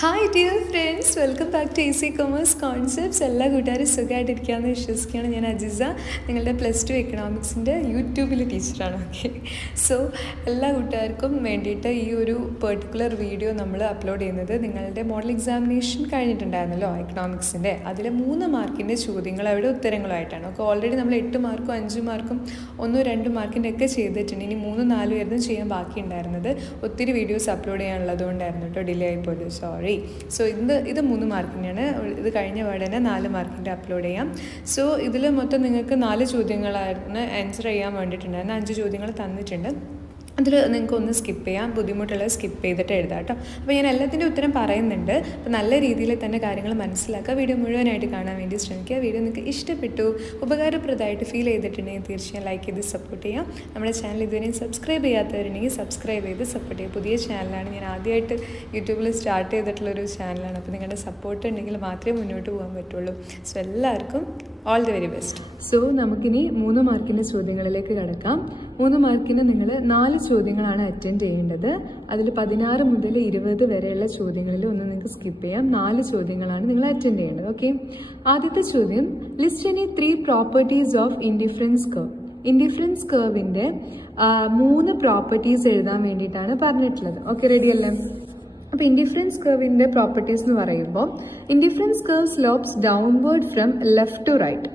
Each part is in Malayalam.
Hi dear friends, welcome back to easy commerce concepts. എല്ലാ കൂട്ടുകാരും സുഖമായിട്ടിരിക്കുകയെന്ന് വിശ്വസിക്കുകയാണ്. ഞാൻ അജിസ, നിങ്ങളുടെ +2 എക്കണോമിക്സിൻ്റെ യൂട്യൂബിലെ ടീച്ചറാണ്. ഓക്കെ, സോ എല്ലാ കൂട്ടുകാർക്കും വേണ്ടിയിട്ട് ഈ ഒരു പെർട്ടിക്കുലർ വീഡിയോ നമ്മൾ അപ്ലോഡ് ചെയ്യുന്നത് നിങ്ങളുടെ മോഡൽ എക്സാമിനേഷൻ കഴിഞ്ഞിട്ടുണ്ടായിരുന്നല്ലോ എക്കണോമിക്സിൻ്റെ. അതിൽ 3 മാർക്കിൻ്റെ ചോദ്യങ്ങൾ അവിടെ ഉത്തരങ്ങളുമായിട്ടാണ്. ഓക്കെ, ഓൾറെഡി നമ്മൾ 8 മാർക്കും 5 മാർക്കും 1-2 മാർക്കിൻ്റെ ഒക്കെ ചെയ്തിട്ടുണ്ട്. ഇനി 3-4 ആയിരുന്നു ചെയ്യാൻ ബാക്കി ഉണ്ടായിരുന്നത്. ഒത്തിരി വീഡിയോസ് അപ്ലോഡ് ചെയ്യാനുള്ളതുകൊണ്ടായിരുന്നു കേട്ടോ ഡിലേ ആയിപ്പോയത്, സോറി. സോ ഇത് 3 മാർക്കിൻ്റെയാണ്. ഇത് കഴിഞ്ഞ പാടെ 4 മാർക്കിൻ്റെ അപ്ലോഡ് ചെയ്യാം. സോ ഇതിൽ മൊത്തം നിങ്ങൾക്ക് 4 ചോദ്യങ്ങളായിരുന്നു ആൻസർ ചെയ്യാൻ വേണ്ടിയിട്ടുണ്ടായിരുന്നു. 5 ചോദ്യങ്ങൾ തന്നിട്ടുണ്ട്. അതിൽ നിങ്ങൾക്ക് ഒന്ന് സ്കിപ്പ് ചെയ്യാം, ബുദ്ധിമുട്ടുള്ളത് സ്കിപ്പ് ചെയ്തിട്ട് എഴുതാം കേട്ടോ. അപ്പോൾ ഞാൻ എല്ലാത്തിൻ്റെ ഉത്തരം പറയുന്നുണ്ട്. അപ്പോൾ നല്ല രീതിയിൽ തന്നെ കാര്യങ്ങൾ മനസ്സിലാക്കുക. വീഡിയോ മുഴുവനായിട്ട് കാണാൻ വേണ്ടി ശ്രമിക്കുക. വീഡിയോ നിങ്ങൾക്ക് ഇഷ്ടപ്പെട്ടു, ഉപകാരപ്രദമായിട്ട് ഫീൽ ചെയ്തിട്ടുണ്ടെങ്കിൽ തീർച്ചയായും ലൈക്ക് ചെയ്ത് സപ്പോർട്ട് ചെയ്യാം. നമ്മുടെ ചാനൽ ഇതുവരെയും സബ്സ്ക്രൈബ് ചെയ്യാത്തവരുണ്ടെങ്കിൽ സബ്സ്ക്രൈബ് ചെയ്ത് സപ്പോർട്ട് ചെയ്യുക. പുതിയ ചാനലാണ്, ഞാൻ ആദ്യമായിട്ട് യൂട്യൂബിൽ സ്റ്റാർട്ട് ചെയ്തിട്ടുള്ളൊരു ചാനലാണ്. അപ്പോൾ നിങ്ങളുടെ സപ്പോർട്ട് ഉണ്ടെങ്കിൽ മാത്രമേ മുന്നോട്ട് പോകാൻ പറ്റുള്ളൂ. സോ എല്ലാവർക്കും all the very best. So നമുക്കിനി 3 മാർക്കിൻ്റെ ചോദ്യങ്ങളിലേക്ക് കിടക്കാം. 3 മാർക്കിന് നിങ്ങൾ 4 ചോദ്യങ്ങളാണ് അറ്റൻഡ് ചെയ്യേണ്ടത്. അതിൽ 16 മുതൽ 20 വരെയുള്ള ചോദ്യങ്ങളിൽ ഒന്ന് നിങ്ങൾക്ക് സ്കിപ്പ് ചെയ്യാം. 4 ചോദ്യങ്ങളാണ് നിങ്ങൾ അറ്റൻഡ് ചെയ്യേണ്ടത്. ഓക്കെ, ആദ്യത്തെ ചോദ്യം, list any 3 properties of indifference curve. Indifference കർവിൻ്റെ 3 പ്രോപ്പർട്ടീസ് എഴുതാൻ വേണ്ടിയിട്ടാണ് പറഞ്ഞിട്ടുള്ളത്. ഓക്കെ, റെഡി അല്ലേ? അപ്പോൾ ഇൻഡിഫറൻസ് കർവിൻ്റെ പ്രോപ്പർട്ടീസ് എന്ന് പറയുമ്പോൾ, indifference curve slopes downward from left to right.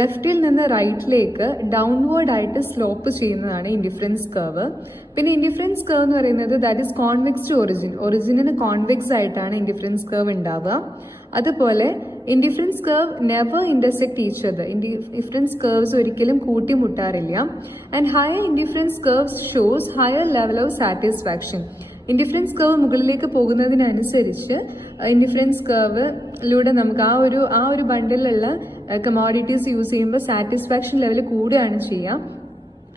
ലെഫ്റ്റിൽ നിന്ന് റൈറ്റിലേക്ക് ഡൗൺവേർഡ് ആയിട്ട് സ്ലോപ്പ് ചെയ്യുന്നതാണ് ഇൻഡിഫറൻസ് കർവ്. പിന്നെ ഇൻഡിഫറൻസ് കർവ് എന്ന് പറയുന്നത് that is convex to origin. ഒറിജിനിന് കോൺവെക്സ് ആയിട്ടാണ് ഇൻഡിഫറൻസ് കർവ് ഉണ്ടാവുക. അതുപോലെ indifference curve never intersect each other. Indifference curves ഒരിക്കലും കൂട്ടിമുട്ടാറില്ല. And higher indifference curves shows higher level of satisfaction. Indifference curve മുകളിലേക്ക് പോകുന്നതിനനുസരിച്ച് ഇൻഡിഫറൻസ് കർവിലൂടെ നമുക്ക് ആ ഒരു ബണ്ടിലുള്ള കമോഡിറ്റീസ് യൂസ് ചെയ്യുമ്പോൾ സാറ്റിസ്ഫാക്ഷൻ ലെവൽ കൂടുകയാണ് ചെയ്യുക.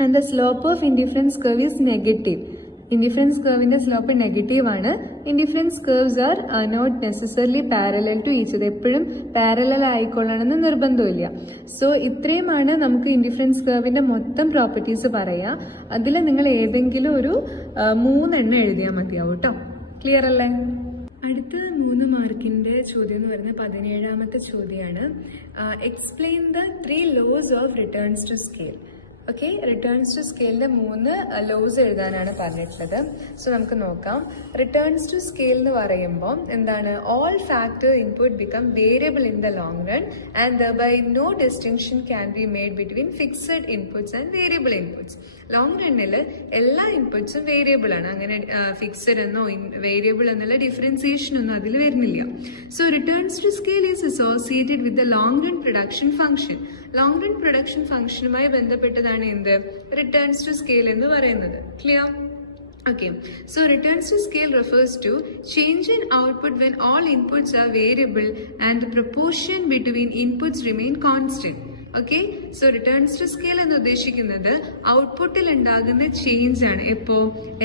And the slope of indifference curve is negative. Indifference കർവിന്റെ സ്ലോപ്പ് നെഗറ്റീവ് ആണ്. Indifference curves are not necessarily parallel to each other. എപ്പോഴും പാരലൽ ആയിക്കൊള്ളണമെന്ന് നിർബന്ധമില്ല. സോ ഇത്രയുമാണ് നമുക്ക് ഇൻഡിഫറൻസ് കർവിന്റെ മൊത്തം പ്രോപ്പർട്ടീസ് പറയാം. അതിൽ നിങ്ങൾ ഏതെങ്കിലും ഒരു 3 എണ്ണം എഴുതിയാൽ മതിയാവും കേട്ടോ. ക്ലിയർ അല്ലേ? അടുത്ത 3 മാർക്കിന്റെ ചോദ്യം എന്ന് പറയുന്നത് 17ാമത്തെ ചോദ്യമാണ്. Explain the 3 laws of returns to scale. Okay, returns to സ്കെയിലിന്റെ 3 ലോസ് എഴുതാനാണ് പറഞ്ഞിട്ടുള്ളത്. സോ നമുക്ക് നോക്കാം. റിട്ടേൺസ് ടു സ്കെയിൽ എന്ന് പറയുമ്പോൾ എന്താണ്? All factor input become variable in the long run and thereby no distinction can be made between fixed inputs and variable inputs. Long റണ്ണിൽ എല്ലാ ഇൻപുട്സും വേരിയബിൾ ആണ്. അങ്ങനെ ഫിക്സഡ് എന്നോ വേരിയബിൾ എന്നുള്ള ഡിഫറൻസിയേഷൻ ഒന്നും അതിൽ വരുന്നില്ല. So returns to scale is associated with the long run production function. Long run production ഫംഗ്ഷനുമായി ബന്ധപ്പെട്ടതാണ് എന്ത്? റിട്ടേൺസ് ടു സ്കെയിൽ എന്ന് പറയുന്നത്. Clear? Okay, so returns to scale refers to change in output when all inputs are variable and the proportion between inputs remain constant. Okay, so returns to scale എന്ന് ഉദ്ദേശിക്കുന്നത് ഔട്ട്പുട്ടിൽ ഉണ്ടാകുന്ന ചേഞ്ച് ആണ്. എപ്പോ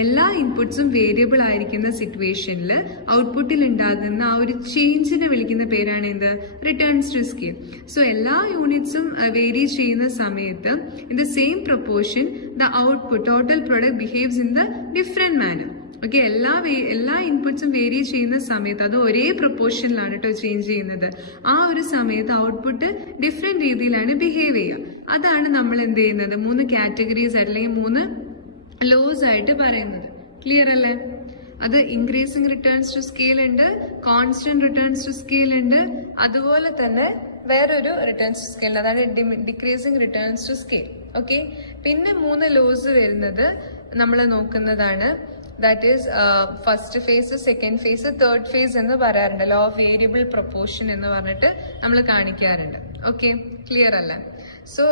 എല്ലാ ഇൻപുട്സും വേരിയബിൾ ആയിരിക്കുന്ന സിറ്റുവേഷനിൽ ഔട്ട്പുട്ടിൽ ഉണ്ടാകുന്ന ആ ഒരു ചേഞ്ചിനെ വിളിക്കുന്ന പേരാണ് എന്ത്? Returns to scale. സോ എല്ലാ യൂണിറ്റ്സും വേരി ചെയ്യുന്ന സമയത്ത് in the same proportion the output total product behaves in the different manner. Okay, എല്ലാ ഇൻപുട്സും വേരി ചെയ്യുന്ന സമയത്ത് അത് ഒരേ പ്രൊപ്പോർഷനിലാണ് കേട്ടോ ചേഞ്ച് ചെയ്യുന്നത്. ആ ഒരു സമയത്ത് ഔട്ട്പുട്ട് ഡിഫറെന്റ് രീതിയിലാണ് ബിഹേവ് ചെയ്യുക. അതാണ് നമ്മൾ എന്ത് ചെയ്യുന്നത്? 3 കാറ്റഗറീസ് അല്ലെങ്കിൽ 3 ലോസ് ആയിട്ട് പറയുന്നത്. ക്ലിയർ അല്ലേ? അത് ഇൻക്രീസിങ് റിട്ടേൺസ് ടു സ്കെയിൽ ഉണ്ട്, കോൺസ്റ്റന്റ് റിട്ടേൺസ് ടു സ്കെയിൽ ഉണ്ട്, അതുപോലെ തന്നെ വേറൊരു റിട്ടേൺസ് ടു സ്കെയിൽ, അതാണ് decreasing returns to scale. Okay, പിന്നെ 3 ലോസ് വരുന്നത് നമ്മൾ നോക്കുന്നതാണ്. That is first phase, second phase, third phase എന്ന് പറയാറുണ്ട്. ലോ ഓഫ് വേരിയബിൾ പ്രൊപ്പോർഷൻ എന്ന് പറഞ്ഞിട്ട് നമ്മൾ കാണിക്കാറുണ്ട്. ഓക്കെ, ക്ലിയർ അല്ലേ? സോ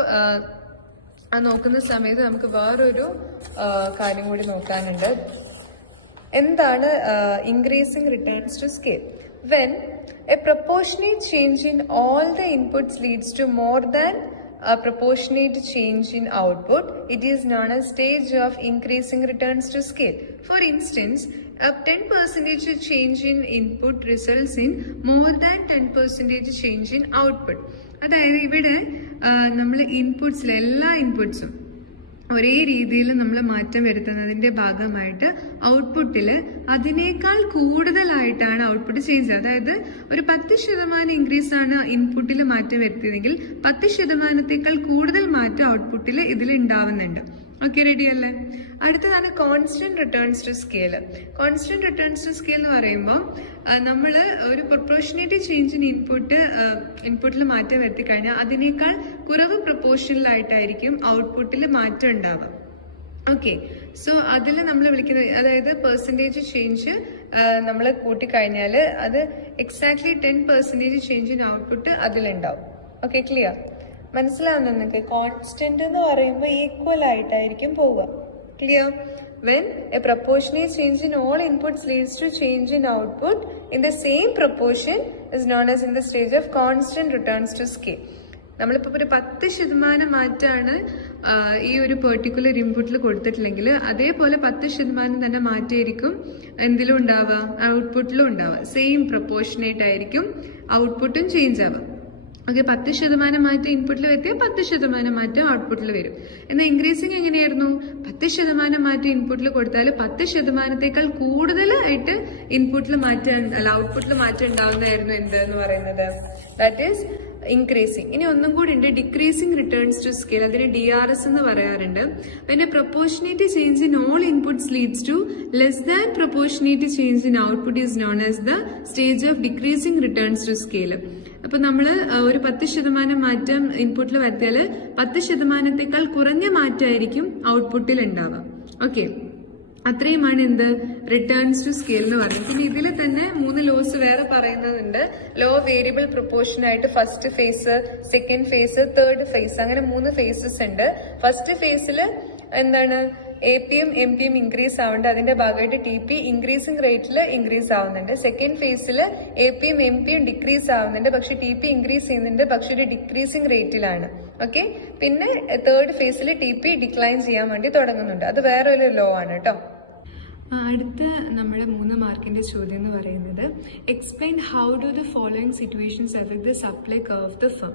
അത് നോക്കുന്ന സമയത്ത് നമുക്ക് വേറൊരു കാര്യം കൂടി നോക്കാനുണ്ട്. എന്താണ് increasing returns to scale? When a proportionate change in all the inputs leads to more than a proportionate change in output, it is known as stage of increasing returns to scale. For instance, a 10% change in input results in more than 10% change in output. അതായത് ഇവിടെ നമ്മൾ ഇൻപുട്സിൽ എല്ലാ ഇൻപുട്സും ഒരേ രീതിയിൽ നമ്മൾ മാറ്റം വരുത്തുന്നതിന്റെ ഭാഗമായിട്ട് ഔട്ട്പുട്ടിൽ അതിനേക്കാൾ കൂടുതലായിട്ടാണ് ഔട്ട്പുട്ട് ചേഞ്ച്. അതായത് ഒരു 10% ഇൻക്രീസ് ആണ് ഇൻപുട്ടിൽ മാറ്റം വരുത്തിയതെങ്കിൽ 10%-ത്തേക്കാൾ കൂടുതൽ മാറ്റം ഔട്ട്പുട്ടിൽ ഇതിൽ ഉണ്ടാവുന്നുണ്ട്. ഓക്കെ, റെഡി അല്ലേ? അടുത്തതാണ് constant returns to scale. Constant returns to scale എന്ന് പറയുമ്പോൾ നമ്മൾ ഒരു പ്രൊപ്പോർഷനേറ്റ് ചേഞ്ച് ഇൻ ഇൻപുട്ടിൽ മാറ്റം വരുത്തി കഴിഞ്ഞാൽ അതിനേക്കാൾ കുറവ് പ്രൊപ്പോർഷനിലായിട്ടായിരിക്കും ഔട്ട്പുട്ടിൽ മാറ്റം ഉണ്ടാവുക. ഓക്കെ, സോ അതിൽ നമ്മൾ വിളിക്കുന്നത്, അതായത് പെർസെൻറ്റേജ് ചേഞ്ച് നമ്മൾ കൂട്ടിക്കഴിഞ്ഞാൽ അത് എക്സാക്ട്ലി 10% ചേഞ്ച് ഇൻ ഔട്ട്പുട്ട് അതിലുണ്ടാവും. Okay, clear? മനസ്സിലാവുന്ന നിങ്ങൾക്ക്? കോൺസ്റ്റന്റ് എന്ന് പറയുമ്പോൾ ഈക്വൽ ആയിട്ടായിരിക്കും പോവുക. Clear? When a proportionate change in all inputs leads to change in output in the same proportion is known as in the stage of constant returns to scale. നമ്മളിപ്പോൾ ഒരു 10% മാറ്റമാണ് ഈ ഒരു പെർട്ടിക്കുലർ ഇൻപുട്ടിൽ കൊടുത്തിട്ടില്ലെങ്കിൽ അതേപോലെ 10% തന്നെ മാറ്റമായിരിക്കും എന്തിലും ഉണ്ടാവുക, ഔട്ട്പുട്ടിലും ഉണ്ടാവുക. സെയിം പ്രൊപ്പോർഷനേറ്റ് ആയിരിക്കും ഔട്ട്പുട്ടും ചേഞ്ച് ആവുക. ഓക്കെ, 10% മാറ്റം ഇൻപുട്ടിൽ വരുത്തിയാൽ 10% മാറ്റം ഔട്ട്പുട്ടിൽ വരും. എന്നാൽ ഇൻക്രീസിങ് എങ്ങനെയായിരുന്നു? 10% മാറ്റം ഇൻപുട്ടിൽ കൊടുത്താൽ 10%-ത്തേക്കാൾ കൂടുതലായിട്ട് ഇൻപുട്ടിൽ മാറ്റം, അല്ല ഔട്ട്പുട്ടിൽ മാറ്റം ഉണ്ടാവുന്നതായിരുന്നു എന്തെന്ന് പറയുന്നത്, ദാറ്റ് ഈസ് ഇൻക്രീസിങ്. ഇനി ഒന്നും കൂടി ഉണ്ട്, ഡിക്രീസിങ് റിട്ടേൺസ് ടു സ്കെയിൽ. അതിന് DRS എന്ന് പറയാറുണ്ട്. പിന്നെ proportionate change in all inputs leads to less than proportionate change in output is known as the stage of decreasing returns to scale. അപ്പൊ നമ്മള് ഒരു 10% മാറ്റം ഇൻപുട്ടിൽ വരുത്തിയാൽ 10%-ത്തേക്കാൾ കുറഞ്ഞ മാറ്റമായിരിക്കും ഔട്ട്പുട്ടിൽ ഉണ്ടാവുക. ഓക്കെ, അത്രയുമാണ് എന്ത് റിട്ടേൺസ് ടു സ്കെയിൽ എന്ന് പറയുന്നത്. പിന്നെ ഇതിൽ തന്നെ 3 ലോസ് വേറെ പറയുന്നുണ്ട്. ലോ വേരിയബിൾ പ്രൊപ്പോർഷൻ ആയിട്ട് first phase, second phase, third face, അങ്ങനെ 3 ഫേസസ് ഉണ്ട്. ഫസ്റ്റ് ഫേസിൽ എന്താണ്, APM MPM ഇൻക്രീസ് ആവുന്നുണ്ട്. അതിന്റെ ഭാഗമായിട്ട് TP ഇൻക്രീസിംഗ് റേറ്റിൽ ഇൻക്രീസ് ആവുന്നുണ്ട്. സെക്കൻഡ് ഫേസിൽ APM MPM ഡിക്രീസ് ആവുന്നുണ്ട്, പക്ഷെ TP ഇൻക്രീസ് ചെയ്യുന്നുണ്ട്, പക്ഷെ ഒരു ഡിക്രീസിംഗ് റേറ്റിലാണ്. ഓക്കെ, പിന്നെ തേർഡ് ഫേസിൽ TP ഡിക്ലൈൻ ചെയ്യാൻ വേണ്ടി തുടങ്ങുന്നുണ്ട്. അത് വേറെ ഒരു ലോ ആണ് കേട്ടോ. അടുത്ത നമ്മുടെ 3 മാർക്കിന്റെ ചോദ്യം എന്ന് പറയുന്നത് explain how do the following situations affect the supply curve of the firm.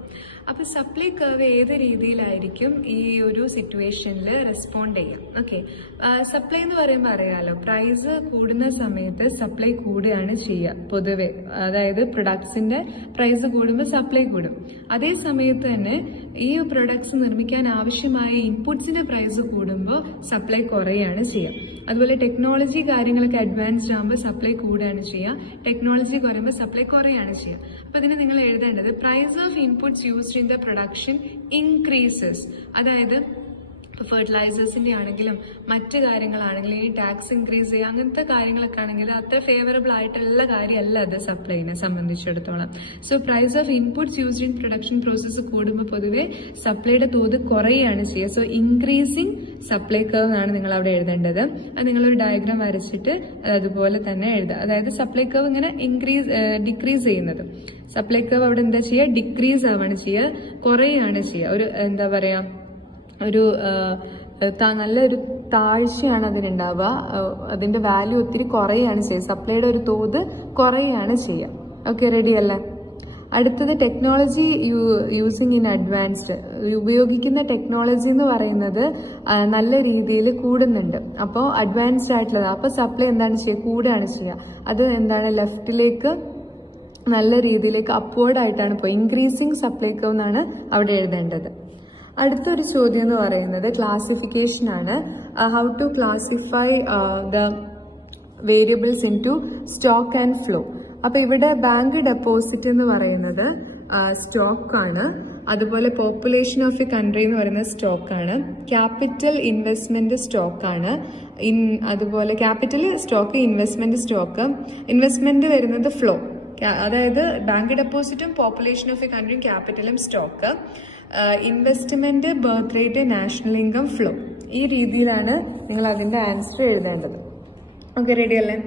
അപ്പോൾ സപ്ലൈ കർവ് ഏത് രീതിയിലായിരിക്കും ഈ ഒരു സിറ്റുവേഷനിൽ റെസ്പോണ്ട് ചെയ്യാം? ഓക്കെ, സപ്ലൈ എന്ന് പറയുമ്പോൾ അറിയാലോ, പ്രൈസ് കൂടുന്ന സമയത്ത് സപ്ലൈ കൂടുകയാണ് ചെയ്യുക പൊതുവെ. അതായത് പ്രൊഡക്ട്സിന്റെ പ്രൈസ് കൂടുമ്പോൾ സപ്ലൈ കൂടും. അതേ സമയത്ത് തന്നെ ഈ പ്രൊഡക്ട്സ് നിർമ്മിക്കാൻ ആവശ്യമായ ഇൻപുട്സിന്റെ പ്രൈസ് കൂടുമ്പോൾ സപ്ലൈ കുറയുകയാണ് ചെയ്യുക. അതുപോലെ ടെക്നോളജി കാര്യങ്ങളൊക്കെ അഡ്വാൻസ്ഡ് ആകുമ്പോൾ സപ്ലൈ കൂടുകയാണ് ചെയ്യുക, ടെക്നോളജി കുറയുമ്പോൾ സപ്ലൈ കുറയുകയാണ് ചെയ്യുക. അപ്പോൾ ഇതിന് നിങ്ങൾ എഴുതേണ്ടത് price of inputs used in the production increases. അതായത് ഇപ്പോൾ ഫെർട്ടിലൈസേഴ്സിൻ്റെ ആണെങ്കിലും മറ്റ് കാര്യങ്ങളാണെങ്കിലും ഈ ടാക്സ് ഇൻക്രീസ് ചെയ്യുക, അങ്ങനത്തെ കാര്യങ്ങളൊക്കെ ആണെങ്കിൽ അത്ര ഫേവറബിൾ ആയിട്ടുള്ള കാര്യമല്ല അത് സപ്ലൈനെ സംബന്ധിച്ചിടത്തോളം. So price of inputs used in production process കൂടുമ്പോൾ പൊതുവെ സപ്ലൈയുടെ തോത് കുറയുകയാണ് ചെയ്യുക. സോ ഇൻക്രീസിങ് സപ്ലൈ കർവ് എന്നാണ് നിങ്ങൾ അവിടെ എഴുതേണ്ടത്. അത് നിങ്ങളൊരു ഡയഗ്രാം വരച്ചിട്ട് അതുപോലെ തന്നെ എഴുതുക. അതായത് സപ്ലൈ കർവ് ഇങ്ങനെ ഡിക്രീസ് ചെയ്യുന്നത്, സപ്ലൈ കർവ് അവിടെ എന്താ ചെയ്യുക, ഡിക്രീസ് ആവാണ് ചെയ്യുക, കുറയുകയാണ് ചെയ്യുക. ഒരു എന്താ പറയുക, ഒരു നല്ലൊരു താഴ്ചയാണ് അതിനുണ്ടാവുക. അതിന്റെ വാല്യൂ ഒത്തിരി കുറയുകയാണ് ചെയ്യുക, സപ്ലൈയുടെ ഒരു തോത് കുറയുകയാണ് ചെയ്യുക. ഓക്കെ, റെഡി അല്ലേ? അടുത്തത് ടെക്നോളജി യൂസിങ് ഇൻ അഡ്വാൻസ്ഡ്. ഉപയോഗിക്കുന്ന ടെക്നോളജി എന്ന് പറയുന്നത് നല്ല രീതിയിൽ കൂടുന്നുണ്ട്. അപ്പോൾ അഡ്വാൻസ്ഡ് ആയിട്ടുള്ളത്, അപ്പോൾ സപ്ലൈ എന്താണ് ചെയ്യുക, കൂടുകയാണ് ചെയ്യുക. അത് എന്താണ്, ലെഫ്റ്റിലേക്ക് നല്ല രീതിയിലേക്ക് അപ്വേർഡ് ആയിട്ടാണ് പോയി. ഇൻക്രീസിങ് സപ്ലൈ കർവ് എന്നാണ് അവിടെ എഴുതേണ്ടത്. അടുത്തൊരു ചോദ്യം എന്ന് പറയുന്നത് ക്ലാസിഫിക്കേഷൻ ആണ്. How to classify the variables into stock and flow. അപ്പൊ ഇവിടെ ബാങ്ക് ഡെപ്പോസിറ്റ് എന്ന് പറയുന്നത് സ്റ്റോക്കാണ്. അതുപോലെ പോപ്പുലേഷൻ ഓഫ് എ കൺട്രി എന്ന് പറയുന്നത് സ്റ്റോക്കാണ്. ക്യാപിറ്റൽ ഇൻവെസ്റ്റ്മെന്റ് സ്റ്റോക്കാണ്. അതുപോലെ capital stock, investment stock. Investment വരുന്നത് ഫ്ലോ. അതായത് ബാങ്ക് ഡെപ്പോസിറ്റും പോപ്പുലേഷൻ ഓഫ് എ കൺട്രിയും ക്യാപിറ്റലും stock. Investment, birth rate, national income, flow. ഈ രീതിയിലാണ് നിങ്ങൾ അതിന്റെ ആൻസർ എഴുതേണ്ടത്. ഓക്കെ, റെഡി അല്ലേ?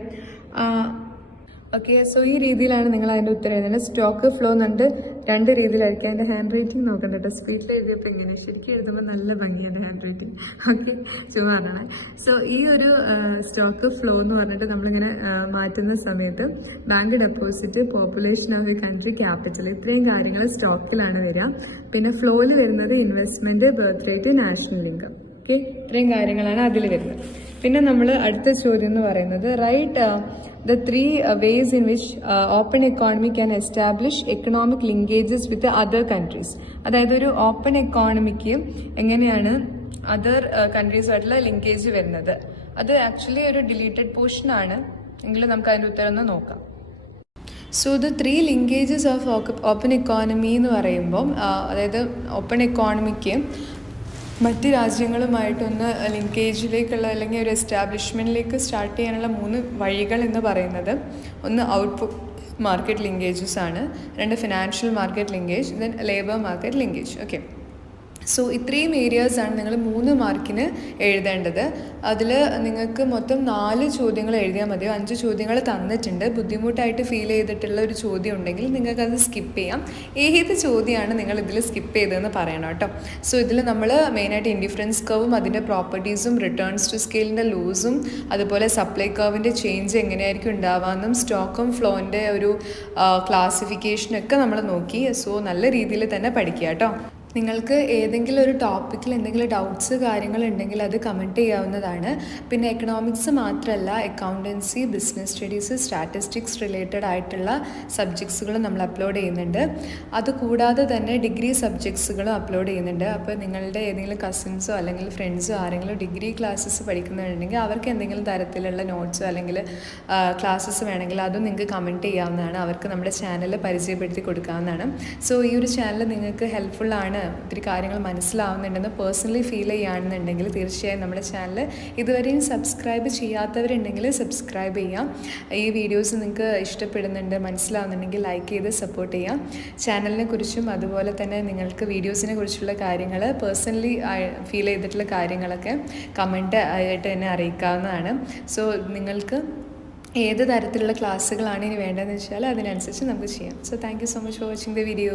ഓക്കെ, സോ ഈ രീതിയിലാണ് നിങ്ങൾ അതിന്റെ ഉത്തരം എഴുതേണ്ടത്. സ്റ്റോക്ക്, ഫ്ലോ എന്നുണ്ട് 2 രീതിയിലായിരിക്കും. അതിന്റെ ഹാൻഡ് റൈറ്റിംഗ് നോക്കണ്ട കേട്ടോ. സ്പീഡിൽ എഴുതിയപ്പോൾ ഇങ്ങനെ, ശരിക്കും എഴുതുമ്പോൾ നല്ല ഭംഗിയാണ് ഹാൻഡ് റൈറ്റിംഗ്. ഓക്കെ, ചുമ്മാറാണ്. സോ ഈ ഒരു സ്റ്റോക്ക്, ഫ്ലോ എന്ന് പറഞ്ഞിട്ട് നമ്മളിങ്ങനെ മാറ്റുന്ന സമയത്ത് bank deposit, population of A country, capital, ഇത്രയും കാര്യങ്ങൾ സ്റ്റോക്കിലാണ് വരിക. പിന്നെ ഫ്ലോയിൽ വരുന്നത് investment, birth rate, national income. Okay, ഇത്രയും കാര്യങ്ങളാണ് അതിൽ വരുന്നത്. പിന്നെ നമ്മൾ അടുത്ത ചോദ്യം എന്ന് പറയുന്നത് write the 3 ways in which open economy can establish economic linkages with the other countries. അതായത് ഒരു ഓപ്പൺ എക്കോണമിക്ക് എങ്ങനെയാണ് അതർ കൺട്രീസുമായിട്ടുള്ള ലിങ്കേജ് വരുന്നത്. അത് ആക്ച്വലി ഒരു ഡിലീറ്റഡ് പോർഷൻ ആണ്, എങ്കിലും നമുക്ക് അതിൻ്റെ ഉത്തരം ഒന്ന് നോക്കാം. So the 3 linkages of open economy എന്ന് പറയുമ്പം അതായത് ഓപ്പൺ എക്കോണമിക്ക് മറ്റ് രാജ്യങ്ങളുമായിട്ടൊന്ന് ലിങ്കേജിലേക്കുള്ള അല്ലെങ്കിൽ ഒരു എസ്റ്റാബ്ലിഷ്മെൻറ്റിലേക്ക് സ്റ്റാർട്ട് ചെയ്യാനുള്ള 3 വഴികൾ എന്ന് പറയുന്നത്, ഒന്ന് ഔട്ട്പുട്ട് മാർക്കറ്റ് ലിങ്കേജസ് ആണ്, 2 financial market linkage, then labour market linkage. Okay, so ഇത്രയും ഏരിയാസാണ് നിങ്ങൾ 3 മാർക്കിന് എഴുതേണ്ടത്. അതിൽ നിങ്ങൾക്ക് മൊത്തം 4 ചോദ്യങ്ങൾ എഴുതിയാൽ മതിയോ. 5 ചോദ്യങ്ങൾ തന്നിട്ടുണ്ട്. ബുദ്ധിമുട്ടായിട്ട് ഫീൽ ചെയ്തിട്ടുള്ള ഒരു ചോദ്യം ഉണ്ടെങ്കിൽ നിങ്ങൾക്കത് സ്കിപ്പ് ചെയ്യാം. ഏത് ചോദ്യമാണ് നിങ്ങൾ ഇതിൽ സ്കിപ്പ് ചെയ്തതെന്ന് പറയണം കേട്ടോ. സോ ഇതിൽ നമ്മൾ മെയിനായിട്ട് ഇൻഡിഫറൻസ് കർവും അതിൻ്റെ പ്രോപ്പർട്ടീസും റിട്ടേൺസ് ടു സ്കെയിലിൻ്റെ ലൂസും അതുപോലെ സപ്ലൈ കർവിൻ്റെ ചേഞ്ച് എങ്ങനെയായിരിക്കും ഉണ്ടാവാമെന്നും സ്റ്റോക്കും ഫ്ലോൻ്റെ ഒരു ക്ലാസിഫിക്കേഷനൊക്കെ നമ്മൾ നോക്കി. സോ നല്ല രീതിയിൽ തന്നെ പഠിക്കുക കേട്ടോ. നിങ്ങൾക്ക് ഏതെങ്കിലും ഒരു ടോപ്പിക്കിൽ എന്തെങ്കിലും ഡൗട്ട്സ് കാര്യങ്ങളുണ്ടെങ്കിൽ അത് കമൻറ്റ് ചെയ്യാവുന്നതാണ്. പിന്നെ എക്കണോമിക്സ് മാത്രമല്ല, accountancy, business studies, statistics related ആയിട്ടുള്ള സബ്ജക്ട്സുകളും നമ്മൾ അപ്ലോഡ് ചെയ്യുന്നുണ്ട്. അതുകൂടാതെ തന്നെ ഡിഗ്രി സബ്ജക്ട്സുകളും അപ്ലോഡ് ചെയ്യുന്നുണ്ട്. അപ്പോൾ നിങ്ങളുടെ ഏതെങ്കിലും കസിൻസോ അല്ലെങ്കിൽ ഫ്രണ്ട്സോ ആരെങ്കിലും ഡിഗ്രി ക്ലാസ്സസ് പഠിക്കുന്നുണ്ടെങ്കിൽ അവർക്ക് എന്തെങ്കിലും തരത്തിലുള്ള നോട്ട്സോ അല്ലെങ്കിൽ ക്ലാസ്സസ് വേണമെങ്കിൽ അതും നിങ്ങൾക്ക് കമൻറ്റ് ചെയ്യാവുന്നതാണ്. അവർക്ക് നമ്മുടെ ചാനൽ പരിചയപ്പെടുത്തി കൊടുക്കാവുന്നതാണ്. സോ ഈ ഒരു ചാനൽ നിങ്ങൾക്ക് ഹെൽപ്ഫുള്ളാണ്, ഒത്തിരി കാര്യങ്ങൾ മനസ്സിലാവുന്നുണ്ടെന്ന് പേഴ്സണലി ഫീൽ ചെയ്യുകയാണെന്നുണ്ടെങ്കിൽ തീർച്ചയായും നമ്മുടെ ചാനൽ ഇതുവരെയും സബ്സ്ക്രൈബ് ചെയ്യാത്തവരുണ്ടെങ്കിൽ സബ്സ്ക്രൈബ് ചെയ്യാം. ഈ വീഡിയോസ് നിങ്ങൾക്ക് ഇഷ്ടപ്പെടുന്നുണ്ട്, മനസ്സിലാവുന്നുണ്ടെങ്കിൽ ലൈക്ക് ചെയ്ത് സപ്പോർട്ട് ചെയ്യാം. ചാനലിനെ കുറിച്ചും അതുപോലെ തന്നെ നിങ്ങൾക്ക് വീഡിയോസിനെ കുറിച്ചുള്ള കാര്യങ്ങൾ പേഴ്സണലി ഫീൽ ചെയ്തിട്ടുള്ള കാര്യങ്ങളൊക്കെ കമൻറ്റ് ആയിട്ട് എന്നെ അറിയിക്കാവുന്നതാണ്. സോ നിങ്ങൾക്ക് ഏത് തരത്തിലുള്ള ക്ലാസ്സുകളാണ് ഇനി വേണ്ടതെന്ന് വെച്ചാൽ അതിനനുസരിച്ച് നമുക്ക് ചെയ്യാം. So thank you so much for watching the video.